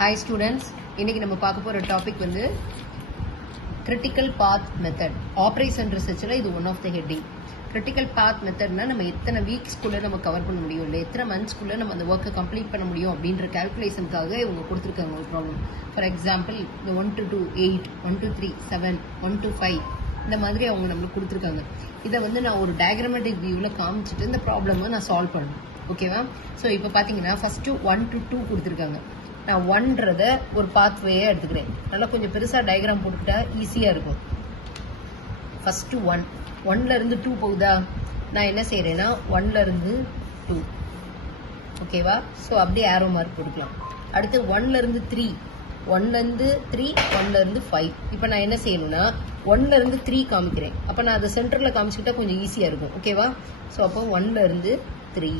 Hi students, இன்னைக்கு நம்ம பார்க்க போற டாபிக் வந்து critical path method. Operation researchல இது one of the heading. Critical path methodனா நம்ம எத்தனை வீக்ஸ்க்குள்ள நம்ம கவர் பண்ண முடியும் இல்லை எத்தனை மந்த்ஸ்க்குள்ள நம்ம அந்த ஒர்க்கை கம்ப்ளீட் பண்ண முடியும் அப்படின்ற கால்குலேஷனுக்காக இவங்க கொடுத்துருக்காங்க ஒரு ப்ராப்ளம். ஃபார் எக்ஸாம்பிள் இந்த 1 to 2 8, 1 to 3 7, 1 to 5 இந்த மாதிரி அவங்க நம்மளுக்கு கொடுத்துருக்காங்க. இதை வந்து நான் ஒரு டயக்ராமேட்டிக் வியூவில் காமிச்சிட்டு இந்த ப்ராப்ளமை நான் சால்வ் பண்ணணும். ஓகேவா? ஸோ இப்போ பார்த்தீங்கன்னா ஃபர்ஸ்ட் 1 to 2 கொடுத்துருக்காங்க. நான் ஒன்றத ஒரு பாத்வேயே எடுத்துக்கிறேன். நல்லா கொஞ்சம் பெருசாக டயக்ராம் போட்டுக்கிட்டா ஈஸியாக இருக்கும். ஃபர்ஸ்ட் 1ல இருந்து 2 போகுதா, நான் என்ன செய்யறேன்னா 1ல இருந்து 2. ஓகேவா? ஸோ அப்படியே ஆரோ மார்க் போட்டுக்கலாம். அடுத்து 1ல இருந்து 3, 1ல இருந்து 3, 1ல இருந்து 5. இப்போ நான் என்ன செய்யணும்னா 1ல இருந்து 3 காமிக்கிறேன். அப்போ நான் அதை சென்டரில் காமிச்சுக்கிட்டா கொஞ்சம் ஈஸியாக இருக்கும். ஓகேவா? ஸோ அப்போ 1ல இருந்து 3,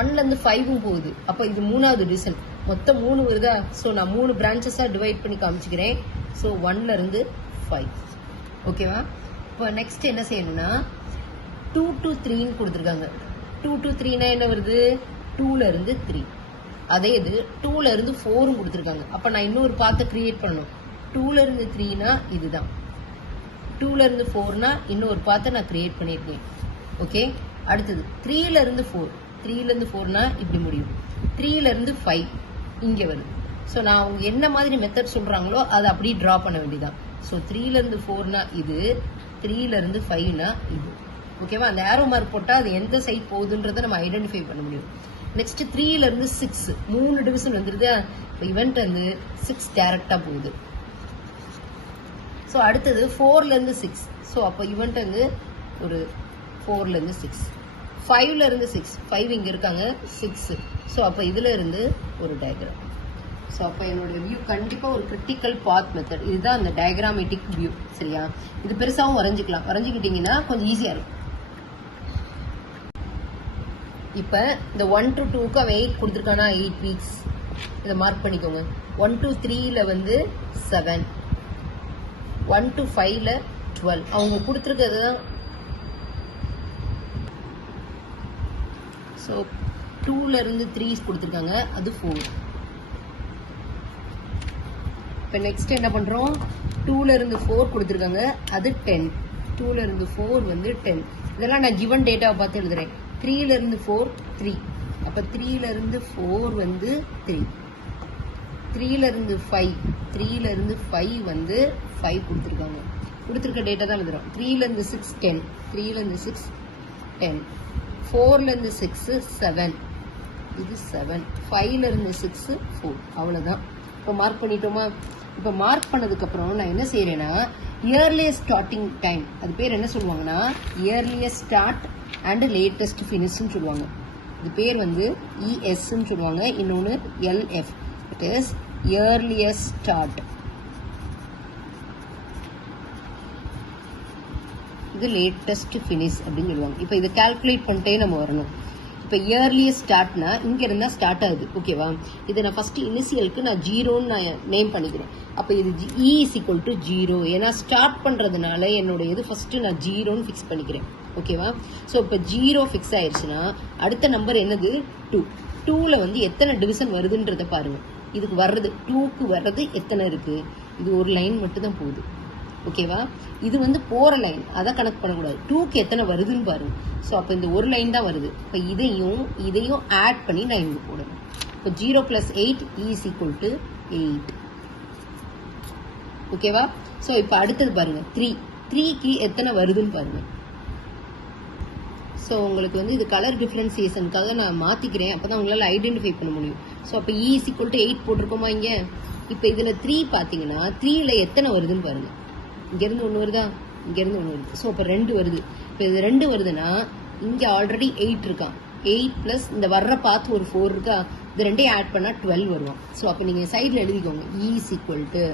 1ல இருந்து 5ம் போகுது. அப்போ இது மூணாவது டிவிஷன், மொத்தம் 3 வருதா. ஸோ நான் 3 பிரான்ச்சஸாக டிவைட் பண்ணி காமிச்சுக்கிறேன். ஸோ 1ல இருந்து 5. ஓகேவா? இப்போ நெக்ஸ்ட் என்ன செய்யணும்னா 2 to 3ன்னு கொடுத்துருக்காங்க. 2 to 3னா என்ன வருது, 2ல இருந்து 3. அதே இது 2ல இருந்து 4ம் கொடுத்துருக்காங்க. அப்போ நான் இன்னொரு பாத்தை கிரியேட் பண்ணணும். 2ல இருந்து 3னா இதுதான், 2ல இருந்து 4னா இன்னொரு பாத்தை நான் கிரியேட் பண்ணியிருக்கேன். ஓகே, அடுத்தது 3ல இருந்து 4, 3ல இருந்து 4னா இப்படி முடியும். 3ல இருந்து 5 இங்கே வருது. ஸோ நான் அவங்க என்ன மாதிரி மெத்தட் சொல்கிறாங்களோ அதை அப்படியே ட்ரா பண்ண வேண்டியதான். ஸோ 3ல இருந்து 4னா இது, 3ல இருந்து 5னா இது. ஓகேவா? அந்த ஆரோ மார்க் போட்டால் அது எந்த சைட் போகுதுன்றதை நம்ம ஐடென்டிஃபை பண்ண முடியும். நெக்ஸ்ட் 3ல இருந்து 6, 3 டிவிஷன் வந்துருது. இப்போ இவன்ட் வந்து 6 டேரக்டாக போகுது. ஸோ அடுத்தது 4ல இருந்து 6. ஸோ அப்போ இவன்ட் வந்து ஒரு 4ல இருந்து 6, 5ல இருந்து 6, 5 இங்கே இருக்காங்க 6. ஸோ அப்போ இதில் இருந்து ஒரு டயக்ராம். ஸோ அப்போ என்னோட வியூ கண்டிப்பாக ஒரு கிரிட்டிக்கல் பாத் மெத்தட். இதுதான் அந்த டயக்ராமேட்டிக் வியூ. சரியா? இது பெருசாகவும் வரைஞ்சிக்கலாம். வரைஞ்சிக்கிட்டிங்கன்னா கொஞ்சம் ஈஸியாக இருக்கும். இப்போ இந்த 1 to 2க்கு அவன் 8 கொடுத்துருக்கானா 8 வீக்ஸ். இதை மார்க் பண்ணிக்கோங்க. 1 to 3ல வந்து 7, 1 to 5ல 12. அவங்க கொடுத்துருக்கிறது தான். ஸோ 2ல இருந்து 3 கொடுத்துருக்காங்க, அது 4. இப்போ நெக்ஸ்ட் என்ன பண்ணுறோம், 2ல இருந்து 4 கொடுத்துருக்காங்க, அது 10. 2ல இருந்து 4 வந்து 10. இதெல்லாம் நான் கிவன் டேட்டாவை பார்த்து எழுதுறேன். 3ல இருந்து 4 3. அப்போ 3ல இருந்து 4 வந்து 3. 3ல இருந்து 5, 3ல இருந்து 5 வந்து 5 கொடுத்துருக்காங்க. கொடுத்துருக்க டேட்டா தான் எழுதுறோம். 3ல இருந்து 6 10, 3ல இருந்து 6 10. 4ல இருந்து 6 7, இது 7. 5ல இருந்து 6 4. அவ்வளோதான். இப்போ மார்க் பண்ணிட்டோமா? இப்போ மார்க் பண்ணதுக்கப்புறம் நான் என்ன செய்கிறேன்னா இயர்லியஸ்ட் ஸ்டார்டிங் டைம், அது பேர் என்ன சொல்லுவாங்கன்னா இயர்லியஸ்ட் ஸ்டார்ட் அண்ட் லேட்டஸ்ட் ஃபினிஷ்ன்னு சொல்லுவாங்க. இது பேர் வந்து இஎஸ்ன்னு சொல்லுவாங்க. இன்னொன்று LF, it is earliest start. இது லேட்டஸ்ட் ஃபினிஷ் அப்படின்னு சொல்லுவாங்க. இப்போ இதை கால்குலேட் பண்ணிட்டே நம்ம வரணும். இப்போ இயர்லியஸ்ட் ஸ்டார்ட்னா இங்கே இருந்தால் ஸ்டார்ட் ஆகுது. ஓகேவா? இதை நான் ஃபர்ஸ்ட் இனிஷியலுக்கு நான் 0ன்னு நான் நேம் பண்ணிக்கிறேன். அப்போ இது E is equal to 0. ஏன்னா ஸ்டார்ட் பண்ணுறதுனால என்னோட இது ஃபர்ஸ்ட் நான் 0ன்னு ஃபிக்ஸ் பண்ணிக்கிறேன். ஓகேவா? ஸோ இப்போ 0 ஃபிக்ஸ் ஆயிடுச்சுன்னா அடுத்த நம்பர் என்னது 2. 2ல வந்து எத்தனை டிவிஷன் வருதுன்றதை பாருங்க. இதுக்கு வர்றது 2க்கு வர்றது எத்தனை இருக்கு, இது ஒரு லைன் மட்டும் தான் போகுது. ஓகேவா? இது வந்து போகிற லைன், அதை கணக்கு பண்ணக்கூடாது. 2க்கு எத்தனை வருதுன்னு பாருங்க. ஸோ அப்போ இந்த ஒரு லைன் தான் வருது. இப்போ இதையும் ஆட் பண்ணி நான் இங்கே போடணும். இப்போ 0 + 8 is equal to 8. ஓகேவா? ஸோ இப்போ அடுத்தது பாருங்க 3க்கு எத்தனை வருதுன்னு பாருங்க. ஸோ உங்களுக்கு வந்து இது கலர் டிஃப்ரென்சியேஷனுக்காக நான் மாற்றிக்கிறேன். அப்போ தான் உங்களால் ஐடென்டிஃபை பண்ண முடியும். ஸோ அப்போ E is equal to 8 போட்டிருக்கோமா இங்கே? இப்போ இதில் 3 பார்த்தீங்கன்னா 3ல எத்தனை வருதுன்னு பாருங்க. இங்கேருந்து 1 வருதா, இங்கேருந்து 1 வருது. ஸோ அப்போ 2 வருது. இப்போ இது 2 வருதுன்னா இங்கே ஆல்ரெடி 8 இருக்கான். 8 ப்ளஸ் இந்த வர்ற பார்த்து ஒரு 4 இருக்கா, இது ரெண்டையும் ஆட் பண்ணால் 12 வருவான். ஸோ அப்போ நீங்கள் சைடில் எழுதிக்கோங்க E is equal to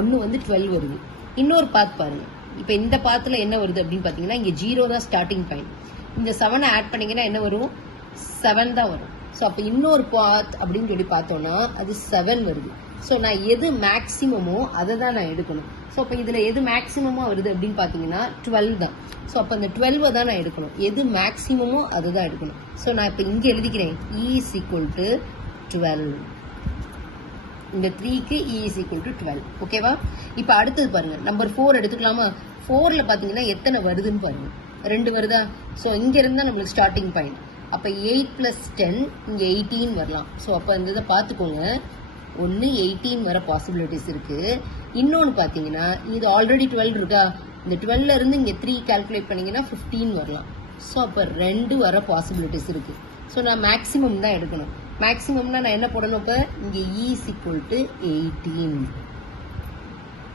1 வந்து 12 வருது. இன்னொரு பாத் பாருங்கள். இப்போ இந்த பாத்தில் என்ன வருது அப்படின்னு பார்த்தீங்கன்னா இங்கே 0 தான் ஸ்டார்டிங் பாயிண்ட். இந்த 7 ஆட் பண்ணிங்கன்னா என்ன வரும், 7 தான் வரும். ஸோ அப்போ இன்னொரு பாத் அப்படின்னு சொல்லி பார்த்தோன்னா அது 7 வருது. ஸோ நான் எது மேக்ஸிமமோ அதை தான் நான் எடுக்கணும். ஸோ அப்போ இதில் எது மேக்ஸிமமாக வருது அப்படின்னு பார்த்தீங்கன்னா 12 தான். ஸோ அப்போ அந்த 12 தான் நான் எடுக்கணும். எது மேக்ஸிமமோ அதை தான் எடுக்கணும். ஸோ நான் இப்போ இங்கே எழுதிக்கிறேன் E is equal to 12. இந்த 3க்கு E is equal to 12. ஓகேவா? இப்போ அடுத்தது பாருங்க, நம்பர் 4 எடுத்துக்கலாமா? 4ல பார்த்தீங்கன்னா எத்தனை வருதுன்னு பாருங்க, 2 வருதா? ஸோ இங்க இருந்தா நம்மளுக்கு ஸ்டார்டிங் பாயிண்ட். அப்போ 8 + 10 இங்க 18 வரலாம். ஸோ அப்போ இந்த இதை பார்த்துக்கோங்க, ஒன்று 18 வர பாசிபிலிட்டிஸ் இருக்கு. இன்னொன்று பார்த்தீங்கன்னா இது ஆல்ரெடி 12 இருக்கா, இந்த 12ல இருந்து இங்கே 3 கால்குலேட் பண்ணீங்கன்னா 15 வரலாம். ஸோ அப்போ 2 வர பாசிபிலிட்டிஸ் இருக்கு. ஸோ நான் மேக்ஸிமம் தான் எடுக்கணும். மேக்ஸிமம்னா நான் என்ன போடணும், இப்போ இங்கே E is equal to 18.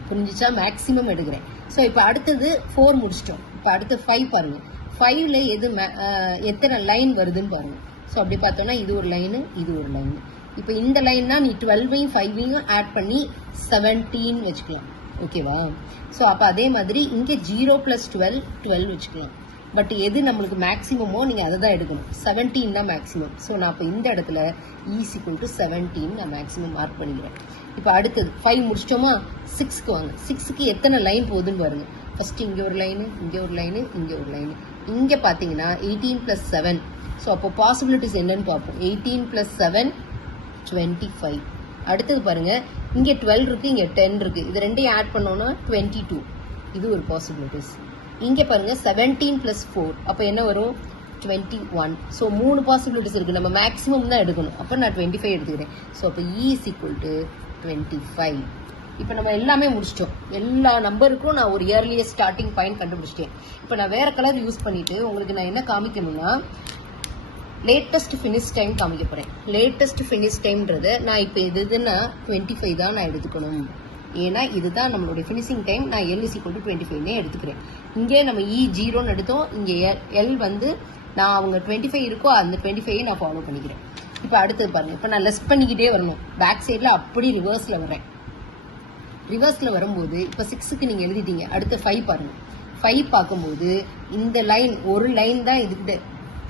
புரிஞ்சிச்சா? மேக்ஸிமம் எடுக்கிறேன். ஸோ இப்போ அடுத்தது 4 முடிச்சிட்டோம். இப்போ அடுத்து 5 பாருங்க. 5ல எத்தனை லைன் வருதுன்னு பாருங்க. ஸோ அப்படி பார்த்தோம்னா இது ஒரு லைனு, இது ஒரு லைனு. இப்போ இந்த லைன்னா நீ 12ஐயும் 5ஐயும் ஆட் பண்ணி 17 வச்சுக்கலாம். ஓகேவா? ஸோ அப்போ அதே மாதிரி இங்கே 0 + 12 12 வச்சுக்கலாம். பட் எது நம்மளுக்கு மேக்ஸிமமோ நீங்கள் அதை தான் எடுக்கணும். 17 தான் மேக்ஸிமம். ஸோ நான் இப்போ இந்த இடத்துல E is equal to 17 நான் மேக்ஸிமம் மார்க் பண்ணிக்கிறேன். இப்போ அடுத்தது 5 முடிச்சிட்டோமா? 6க்கு வாங்க. 6க்கு எத்தனை லைன் போகுதுன்னு பாருங்க. ஃபர்ஸ்ட் இங்கே ஒரு லைனு, இங்கே ஒரு லைனு, இங்கே ஒரு லைனு. இங்கே பார்த்தீங்கன்னா 18 + 7. ஸோ அப்போ பாசிபிலிட்டிஸ் என்னன்னு பார்ப்போம். 18 + 7 25. அடுத்தது பாருங்க, இங்கே 12 இருக்கு, இங்கே 10 இருக்கு. இது ரெண்டையும் ஆட் பண்ணோம்னா 22. இது ஒரு பாசிபிலிட்டிஸ். இங்கே பாருங்க 17 + 4 அப்போ என்ன வரும்? 21. ஸோ 3 பாசிபிலிட்டிஸ் இருக்கு. நம்ம மேக்ஸிமம் தான் எடுக்கணும். அப்போ நான் 25 எடுத்துக்கிறேன். ஸோ அப்போ E is equal to 25. இப்போ நம்ம எல்லாமே முடிச்சிட்டோம். எல்லா நம்பருக்கும் நான் ஒரு இயர்லியஸ்ட் ஸ்டார்டிங் பாயிண்ட் கண்டுபிடிச்சிட்டேன். இப்போ நான் வேற கலர் யூஸ் பண்ணிட்டு உங்களுக்கு நான் என்ன காமிக்கணும்னா லேட்டஸ்ட் ஃபினிஷ் டைம் காமிக்க போறேன். லேட்டஸ்ட் ஃபினிஷ் டைம்ன்றத நான் இப்போ இதுன்னா 25 தான் நான் எடுத்துக்கணும். ஏன்னா இதுதான் நம்மளுடைய ஃபினிஷிங் டைம். நான் L is equal to 25 எடுத்துக்கிறேன். இங்கே நம்ம E 0ன்னு எடுத்தோம். இங்கே L வந்து நான் அவங்க 25 இருக்கோ அந்த 25 நான் ஃபாலோ பண்ணிக்கிறேன். இப்போ அடுத்தது பாருங்க, இப்போ நான் லெஸ் பண்ணிக்கிட்டே வரணும். பேக் சைடில் அப்படி ரிவர்ஸில் வரேன். ரிவர்ஸில் வரும்போது இப்போ 6க்கு நீங்கள் எழுதிட்டீங்க. அடுத்து 5 பாருங்க. 5 பார்க்கும்போது இந்த லைன் ஒரு லைன் தான் இது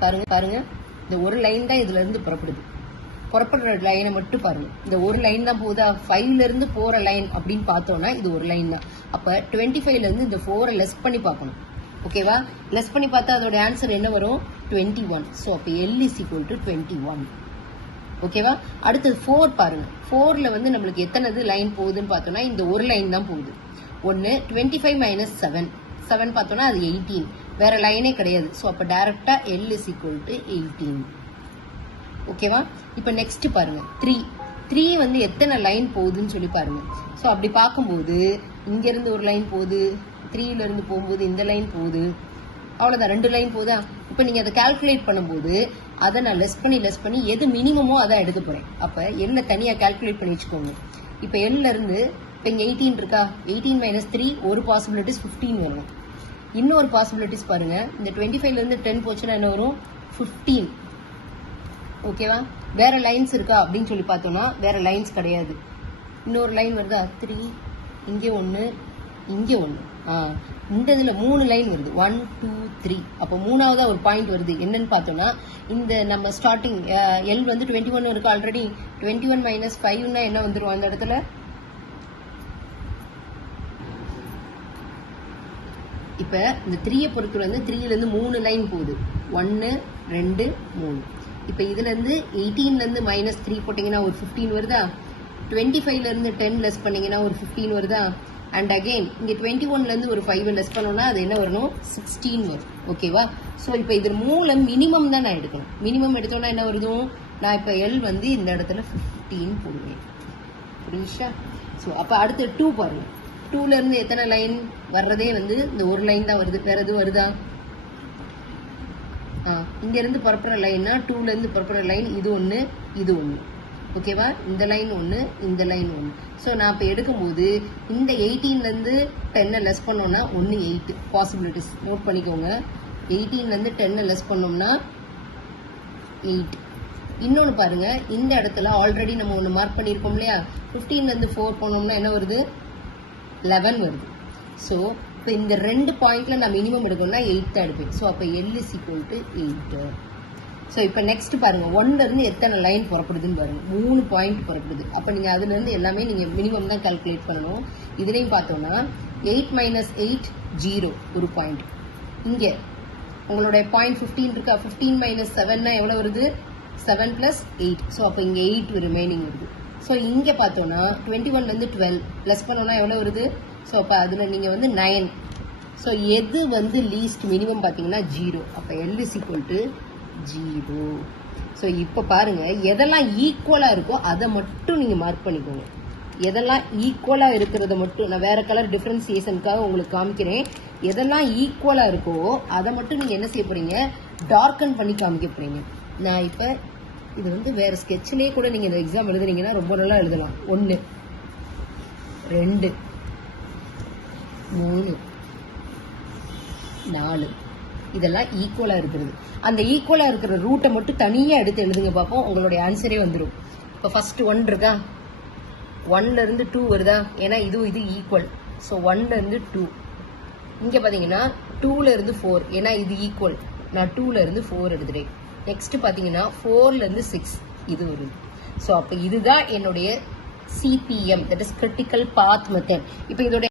பாருங்க, இந்த ஒரு லைன் தான் இதுல இருந்து புறப்படுது. புறப்படுற லைனை மட்டும் பாருங்க. இந்த ஒரு லைன் தான் போகுதா? 5ல இருந்து போற லைன் அப்படின்னு பார்த்தோம்னா இது ஒரு லைன் தான். அப்ப 25ல இருந்து இந்த 4 லெஸ் பண்ணி பார்க்கணும். ஓகேவா? லெஸ் பண்ணி பார்த்தா அதோட ஆன்சர் என்ன வரும்? 21. ஸோ அப்போ L is equal to 21. ஓகேவா? அடுத்தது 4 பாருங்க. 4ல வந்து நம்மளுக்கு எத்தனை லைன் போகுதுன்னு பார்த்தோம்னா இந்த ஒரு லைன் தான் போகுது. ஒன்று 25 - 7 7 பார்த்தோம்னா அது 18. வேற லைனே கிடையாது. ஸோ அப்போ டைரக்டா L is equal to 18. ஓகேவா? இப்போ நெக்ஸ்ட் பாருங்க 3 வந்து எத்தனை லைன் போகுதுன்னு சொல்லி பாருங்க. ஸோ அப்படி பார்க்கும்போது இங்க இருந்து ஒரு லைன் போகுது, 3ல இருந்து போகும்போது இந்த லைன் போகுது, அவ்வளோதான் 2 லைன் போகுதா? இப்போ நீங்க அதை கால்குலேட் பண்ணும்போது அதை நான் லெஸ் பண்ணி எது மினிமமோ அதான் எடுக்க போறேன். அப்போ எல்ல தனியா கால்குலேட் பண்ணி வச்சுக்கோங்க. இப்போ எல்ல இருந்து இப்போ இங்க 18 இருக்கா? 18 - 3 ஒரு பாசிபிலிட்டிஸ் 15 வரும். இன்னொரு பாசிபிலிட்டிஸ் பாருங்க, இந்த 25ல இருந்து 10 போச்சுன்னா என்ன வரும்? 15. ஓகேவா? வேற லைன்ஸ் இருக்கா அப்படின்னு சொல்லி பார்த்தோம்னா வேற லைன்ஸ் கிடையாது. இன்னொரு லைன் வருதா? 3 இங்கே ஒன்று, இங்கே ஒன்று. இந்த இதில் 3 லைன் வருது. 1 2 3. அப்போ மூணாவதா ஒரு பாயிண்ட் வருது. என்னன்னு பார்த்தோம்னா இந்த நம்ம ஸ்டார்டிங் L வந்து 21 இருக்கு ஆல்ரெடி. 21 - 5ன்னா என்ன வந்துடும் அந்த இடத்துல? இப்போ இந்த 3யை பொறுத்தவரை வந்து 3ல இருந்து 3 லைன் போகுது. 1 2 3. இப்போ இதுல இருந்து 18ல இருந்து -3 போட்டீங்கன்னா ஒரு 15 வருதா? 25ல இருந்து 10 லெஸ் பண்ணீங்கன்னா ஒரு 15 வருதா? அண்ட் அகைன் இங்க 21ல இருந்து ஒரு 5 லெஸ் பண்ணோம்னா அது என்ன வரணும்? 16 வரும். ஓகேவா? ஸோ இப்போ இது மூலம் மினிமம் தான் நான் எடுக்கணும். மினிமம் எடுத்தோம்னா என்ன வருதும்? நான் இப்போ L வந்து இந்த இடத்துல 15 போடுவேன். புரியுதா? ஸோ அப்போ அடுத்து 2 பாருங்க. 2ல இருந்து எத்தனை லைன் வர்றதே வந்து இந்த ஒரு லைன் தான் வருது. வேற எதுவும் வருதா? இங்க இருந்து புறப்படுற லைன்னா 2ல இருந்து புறப்படுற லைன் இது ஒன்று, இது ஒன்று. ஓகேவா? இந்த லைன் ஒன்று, இந்த லைன் ஒன்று. ஸோ நான் இப்போ எடுக்கும்போது இந்த 18ல இருந்து 10 லெஸ் பண்ணோம்னா 1 8 பாசிபிலிட்டிஸ் நோட் பண்ணிக்கோங்க. 18ல இருந்து 10 லெஸ் பண்ணோம்னா 8. இன்னொன்று பாருங்க, இந்த இடத்துல ஆல்ரெடி நம்ம ஒன்று மார்க் பண்ணியிருக்கோம் இல்லையா? 15ல இருந்து 4 போனோம்னா என்ன வருது? 11 வருது. ஸோ இப்போ இந்த 2 பாயிண்ட்ல நான் மினிமம் எடுக்கணும்னா 8 தான் எடுப்பேன். ஸோ அப்போ L is equal to 8. So இப்போ நெக்ஸ்ட் பாருங்க, 1ல இருந்து எத்தனை லைன் புறப்படுதுன்னு பாருங்க. 3 பாயிண்ட் புறப்படுது. அப்போ நீங்க அதுல இருந்து எல்லாமே நீங்க மினிமம் தான் கால்குலேட் பண்ணணும். இதுலையும் பார்த்தோம்னா 8 - 8 0 ஒரு பாயிண்ட். இங்க உங்களுடைய பாயிண்ட் 15 இருக்கா? 15 - 7னா எவ்வளவு வருது? 7 + 8. ஸோ அப்போ இங்க 8 ரிமைனிங் வருது. ஸோ இங்கே பார்த்தோன்னா 21லேருந்து 12 ப்ளஸ் பண்ணோன்னா எவ்வளோ வருது? ஸோ அப்போ அதில் நீங்கள் வந்து 9. ஸோ எது வந்து லீஸ்ட் மினிமம் பார்த்தீங்கன்னா 0. அப்போ L is equal to 0. So இப்போ பாருங்கள், எதெல்லாம் ஈக்குவலாக இருக்கோ அதை மட்டும் நீங்கள் மார்க் பண்ணிக்கோங்க. எதெல்லாம் ஈக்குவலாக இருக்கிறத மட்டும் நான் வேறு கலர் டிஃப்ரென்சியேஷனுக்காக உங்களுக்கு காமிக்கிறேன். எதெல்லாம் ஈக்குவலாக இருக்கோ அதை மட்டும் நீங்கள் என்ன செய்ய போகிறீங்க? டார்க்கன் பண்ணி காமிக்க போகிறீங்க. நான் இப்போ இது வந்து வேறு ஸ்கெட்சிலே கூட நீங்கள் இந்த எக்ஸாம் எழுதுனீங்கன்னா ரொம்ப நல்லா எழுதலாம். 1 2 3 4 இதெல்லாம் ஈக்குவலாக இருக்கிறது. அந்த ஈக்குவலாக இருக்கிற ரூட்டை மட்டும் தனியாக எடுத்து எழுதுங்க பார்ப்போம், உங்களுடைய ஆன்சரே வந்துடும். இப்போ ஃபஸ்ட்டு 1 இருக்கா, 1லேருந்து 2 வருதா? ஏன்னா இது ஈக்குவல். ஸோ 1லேருந்து 2. இங்கே பார்த்தீங்கன்னா 2லேருந்து 4, ஏன்னா இது ஈக்குவல். நான் 2லேருந்து 4 எடுத்துட்டேன். நெக்ஸ்ட் பார்த்தீங்கன்னா 4லேருந்து 6 இது வருது. ஸோ அப்போ இதுதான் என்னுடைய CPM, that is critical path method. இப்போ இதோட